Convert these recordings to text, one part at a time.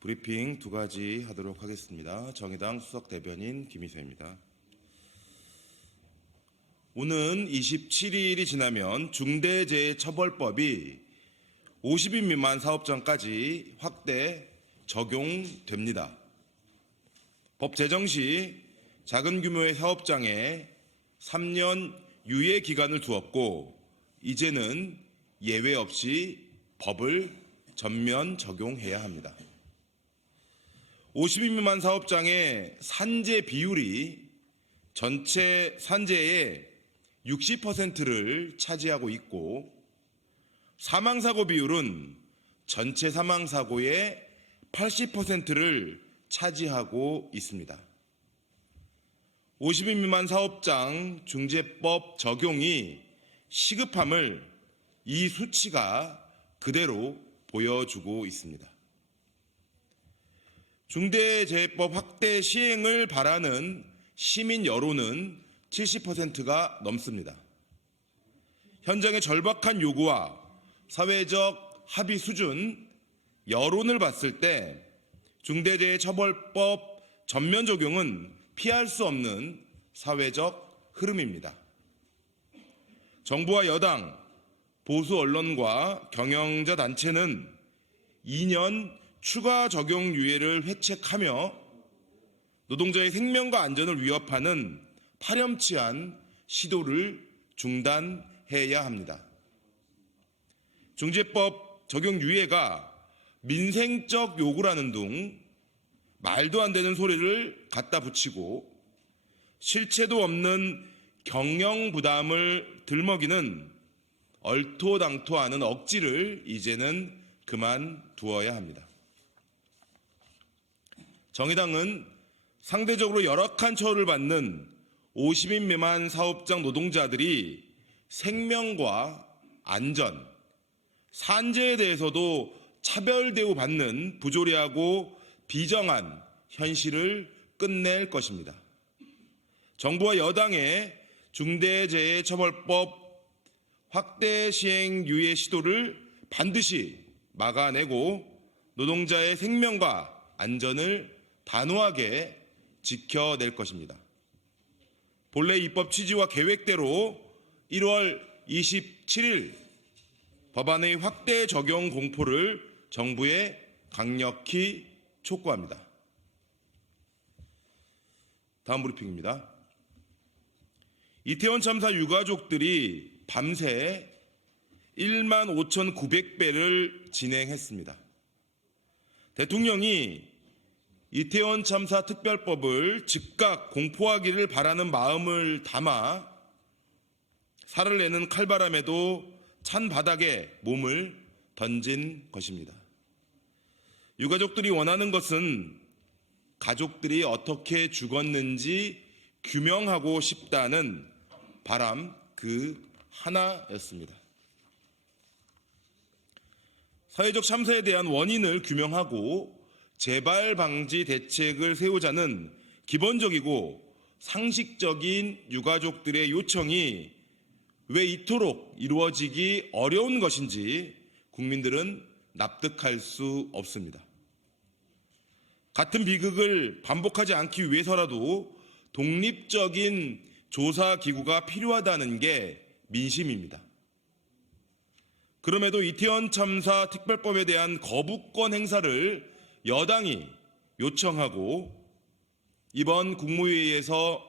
브리핑 두 가지 하도록 하겠습니다. 정의당 수석 대변인 김희세입니다. 오는 27일이 지나면 중대재해처벌법이 50인 미만 사업장까지 확대 적용됩니다. 법 제정 시 작은 규모의 사업장에 3년 유예 기간을 두었고 이제는 예외 없이 법을 전면 적용해야 합니다. 50인 미만 사업장의 산재 비율이 전체 산재의 60%를 차지하고 있고 사망사고 비율은 전체 사망사고의 80%를 차지하고 있습니다. 50인 미만 사업장 중재법 적용이 시급함을 이 수치가 그대로 보여주고 있습니다. 중대재해법 확대 시행을 바라는 시민 여론은 70%가 넘습니다. 현장의 절박한 요구와 사회적 합의 수준, 여론을 봤을 때 중대재해처벌법 전면 적용은 피할 수 없는 사회적 흐름입니다. 정부와 여당, 보수 언론과 경영자 단체는 2년 추가 적용 유예를 회책하며 노동자의 생명과 안전을 위협하는 파렴치한 시도를 중단해야 합니다. 중재법 적용 유예가 민생적 요구라는 둥 말도 안 되는 소리를 갖다 붙이고 실체도 없는 경영 부담을 들먹이는 얼토당토하는 억지를 이제는 그만두어야 합니다. 정의당은 상대적으로 열악한 처우를 받는 50인 미만 사업장 노동자들이 생명과 안전, 산재에 대해서도 차별 대우받는 부조리하고 비정한 현실을 끝낼 것입니다. 정부와 여당의 중대재해처벌법 확대 시행 유예 시도를 반드시 막아내고 노동자의 생명과 안전을 단호하게 지켜낼 것입니다. 본래 입법 취지와 계획대로 1월 27일 법안의 확대 적용 공포를 정부에 강력히 촉구합니다. 다음 브리핑입니다. 이태원 참사 유가족들이 밤새 15,900배를 진행했습니다. 대통령이 이태원 참사 특별법을 즉각 공포하기를 바라는 마음을 담아 살을 내는 칼바람에도 찬 바닥에 몸을 던진 것입니다. 유가족들이 원하는 것은 가족들이 어떻게 죽었는지 규명하고 싶다는 바람 그 하나였습니다. 사회적 참사에 대한 원인을 규명하고 재발 방지 대책을 세우자는 기본적이고 상식적인 유가족들의 요청이 왜 이토록 이루어지기 어려운 것인지 국민들은 납득할 수 없습니다. 같은 비극을 반복하지 않기 위해서라도 독립적인 조사기구가 필요하다는 게 민심입니다. 그럼에도 이태원 참사 특별법에 대한 거부권 행사를 여당이 요청하고 이번 국무회의에서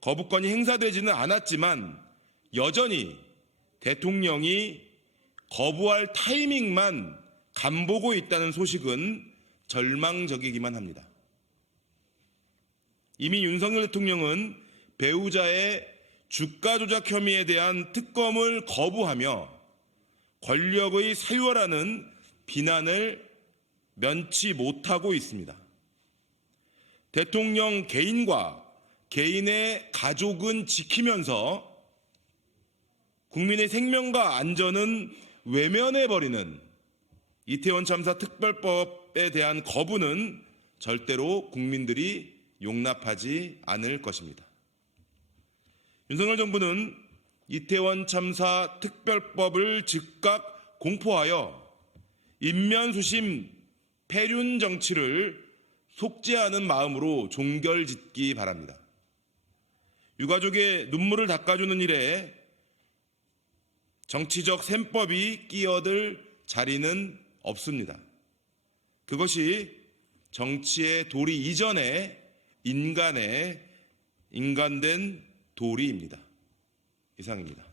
거부권이 행사되지는 않았지만 여전히 대통령이 거부할 타이밍만 간보고 있다는 소식은 절망적이기만 합니다. 이미 윤석열 대통령은 배우자의 주가 조작 혐의에 대한 특검을 거부하며 권력의 사유화라는 비난을 면치 못하고 있습니다. 대통령 개인과 개인의 가족은 지키면서 국민의 생명과 안전은 외면해버리는 이태원 참사 특별법에 대한 거부는 절대로 국민들이 용납하지 않을 것입니다. 윤석열 정부는 이태원 참사 특별법을 즉각 공포하여 인면수심 폐륜 정치를 속죄하는 마음으로 종결짓기 바랍니다. 유가족의 눈물을 닦아주는 일에 정치적 셈법이 끼어들 자리는 없습니다. 그것이 정치의 도리 이전의 인간된 도리입니다. 이상입니다.